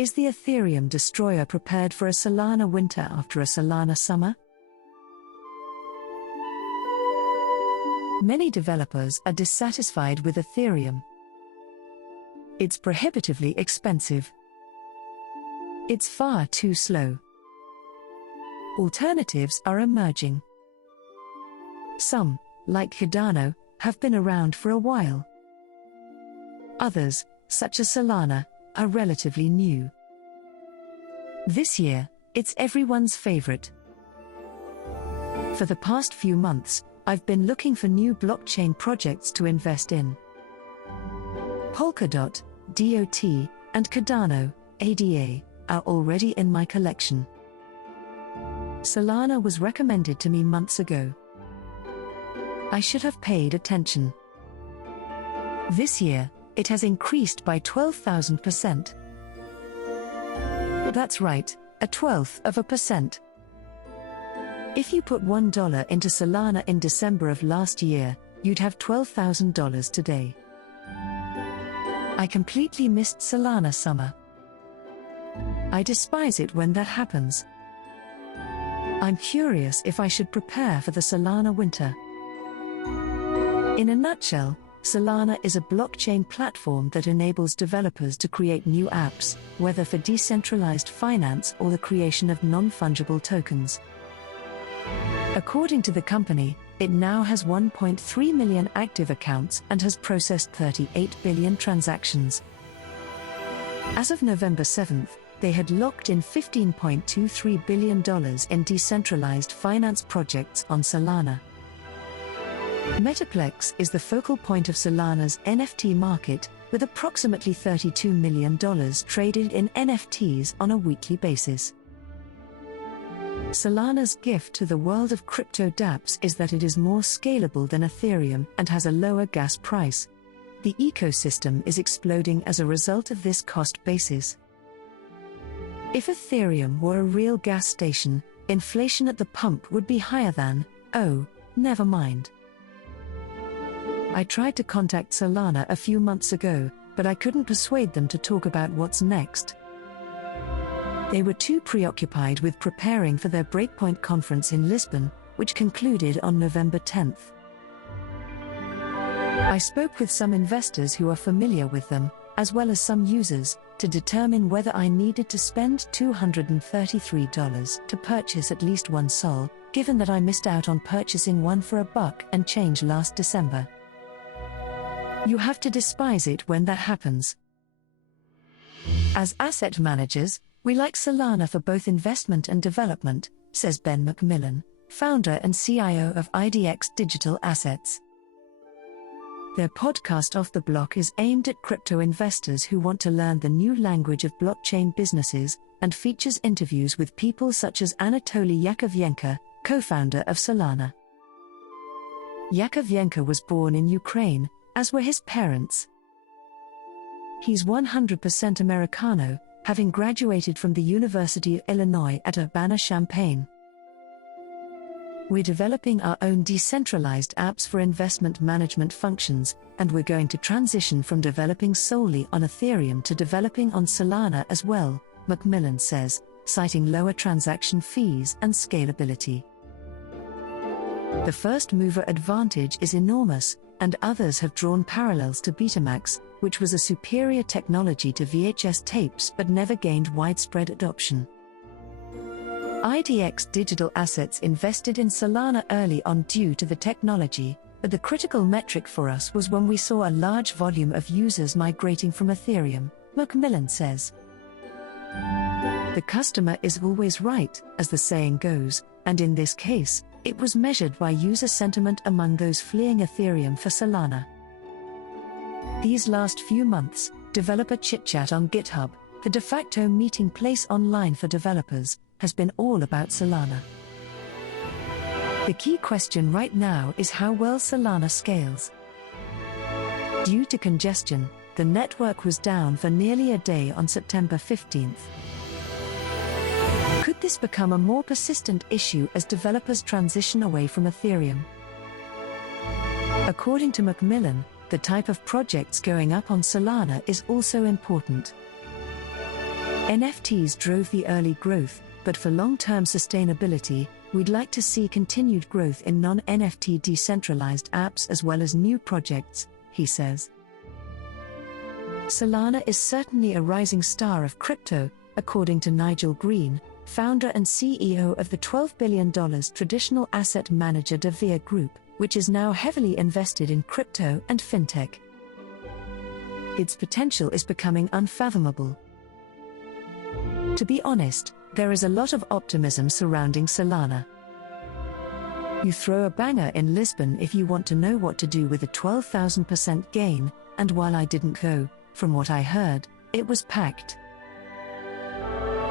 Is the Ethereum destroyer prepared for a Solana winter after a Solana summer? Many developers are dissatisfied with Ethereum. It's prohibitively expensive. It's far too slow. Alternatives are emerging. Some, like Cardano, have been around for a while. Others, such as Solana, are relatively new. This year, it's everyone's favorite. For the past few months, I've been looking for new blockchain projects to invest in. Polkadot, DOT, and Cardano, ADA, are already in my collection. Solana was recommended to me months ago. I should have paid attention. This year, it has increased by 12,000%. That's right, 1/12%. If you put $1 into Solana in December of last year, you'd have $12,000 today. I completely missed Solana summer. I despise it when that happens. I'm curious if I should prepare for the Solana winter. In a nutshell, Solana is a blockchain platform that enables developers to create new apps, whether for decentralized finance or the creation of non-fungible tokens. According to the company, it now has 1.3 million active accounts and has processed 38 billion transactions. As of November 7th, they had locked in $15.23 billion in decentralized finance projects on Solana. Metaplex is the focal point of Solana's NFT market, with approximately $32 million traded in NFTs on a weekly basis. Solana's gift to the world of crypto dApps is that it is more scalable than Ethereum and has a lower gas price. The ecosystem is exploding as a result of this cost basis. If Ethereum were a real gas station, inflation at the pump would be higher than, never mind. I tried to contact Solana a few months ago, but I couldn't persuade them to talk about what's next. They were too preoccupied with preparing for their Breakpoint conference in Lisbon, which concluded on November 10th. I spoke with some investors who are familiar with them, as well as some users, to determine whether I needed to spend $233 to purchase at least one SOL, given that I missed out on purchasing one for $1 and change last December. You have to despise it when that happens. As asset managers, we like Solana for both investment and development, says Ben McMillan, founder and CIO of IDX Digital Assets. Their podcast Off the Block is aimed at crypto investors who want to learn the new language of blockchain businesses, and features interviews with people such as Anatoly Yakovenko, co-founder of Solana. Yakovenko was born in Ukraine, as were his parents. He's 100% Americano, having graduated from the University of Illinois at Urbana-Champaign. We're developing our own decentralized apps for investment management functions, and we're going to transition from developing solely on Ethereum to developing on Solana as well, McMillan says, citing lower transaction fees and scalability. The first mover advantage is enormous, and others have drawn parallels to Betamax, which was a superior technology to VHS tapes but never gained widespread adoption. IDX Digital Assets invested in Solana early on due to the technology, but the critical metric for us was when we saw a large volume of users migrating from Ethereum, McMillan says. The customer is always right, as the saying goes, and in this case, it was measured by user sentiment among those fleeing Ethereum for Solana. These last few months, developer chit-chat on GitHub, the de facto meeting place online for developers, has been all about Solana. The key question right now is how well Solana scales. Due to congestion, the network was down for nearly a day on September 15th. Could this become a more persistent issue as developers transition away from Ethereum? According to McMillan, the type of projects going up on Solana is also important. NFTs drove the early growth, but for long-term sustainability, we'd like to see continued growth in non-NFT decentralized apps as well as new projects, he says. Solana is certainly a rising star of crypto, according to Nigel Green, founder and CEO of the $12 billion traditional asset manager De Beer Group, which is now heavily invested in crypto and fintech. Its potential is becoming unfathomable. To be honest, there is a lot of optimism surrounding Solana. You throw a banger in Lisbon if you want to know what to do with a 12,000% gain, and while I didn't go, from what I heard, it was packed.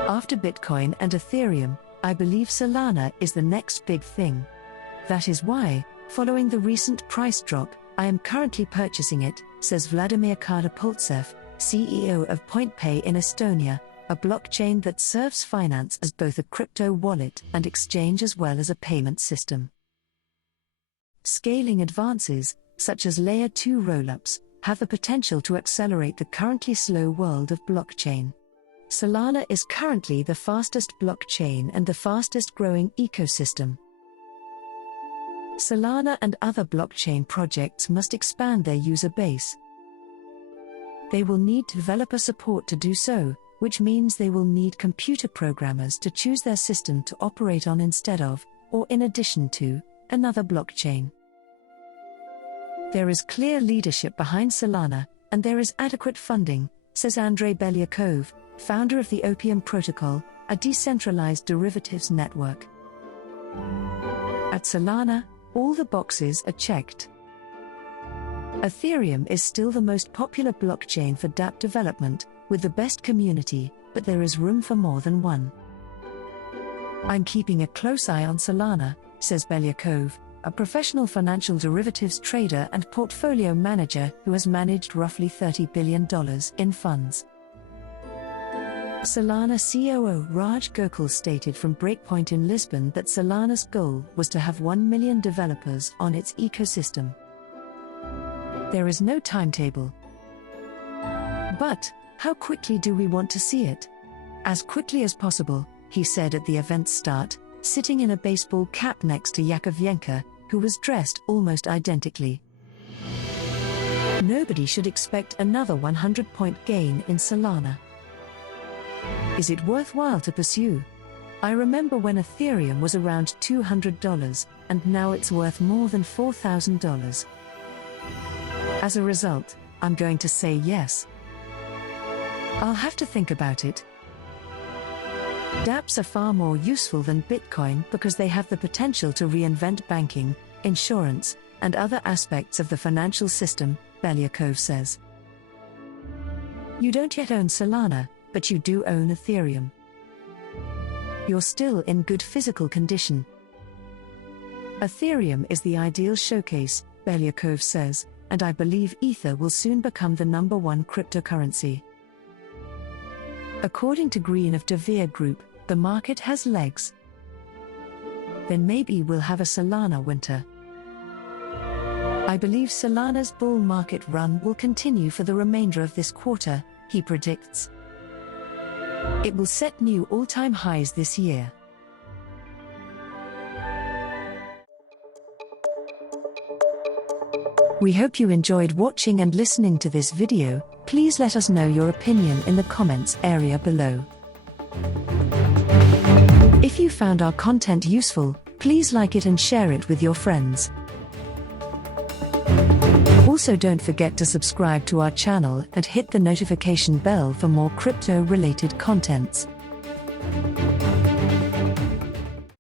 After Bitcoin and Ethereum, I believe Solana is the next big thing. That is why, following the recent price drop, I am currently purchasing it, says Vladimir Kardapoltsev, CEO of PointPay in Estonia, a blockchain that serves finance as both a crypto wallet and exchange as well as a payment system. Scaling advances, such as Layer 2 rollups, have the potential to accelerate the currently slow world of blockchain. Solana is currently the fastest blockchain and the fastest growing ecosystem. Solana and other blockchain projects must expand their user base. They will need developer support to do so, which means they will need computer programmers to choose their system to operate on instead of, or in addition to, another blockchain. There is clear leadership behind Solana, and there is adequate funding, says Andrei Belyakov, founder of the Opium Protocol, a decentralized derivatives network. At Solana, all the boxes are checked. Ethereum is still the most popular blockchain for dApp development, with the best community, but there is room for more than one. I'm keeping a close eye on Solana, says Belyakov, a professional financial derivatives trader and portfolio manager who has managed roughly $30 billion in funds. Solana COO Raj Gokul stated from Breakpoint in Lisbon that Solana's goal was to have 1 million developers on its ecosystem. There is no timetable. But, how quickly do we want to see it? As quickly as possible, he said at the event's start, sitting in a baseball cap next to Yakovenko, who was dressed almost identically. Nobody should expect another 100-point gain in Solana. Is it worthwhile to pursue? I remember when Ethereum was around $200, and now it's worth more than $4,000. As a result, I'm going to say yes. I'll have to think about it. dApps are far more useful than Bitcoin because they have the potential to reinvent banking, insurance, and other aspects of the financial system, Belyakov says. You don't yet own Solana, but you do own Ethereum. You're still in good physical condition. Ethereum is the ideal showcase, Belyakov says, and I believe Ether will soon become the #1 cryptocurrency. According to Green of De Beer Group, the market has legs. Then maybe we'll have a Solana winter. I believe Solana's bull market run will continue for the remainder of this quarter, he predicts. It will set new all-time highs this year. We hope you enjoyed watching and listening to this video. Please let us know your opinion in the comments area below. If you found our content useful, please like it and share it with your friends. Also, don't forget to subscribe to our channel and hit the notification bell for more crypto-related contents.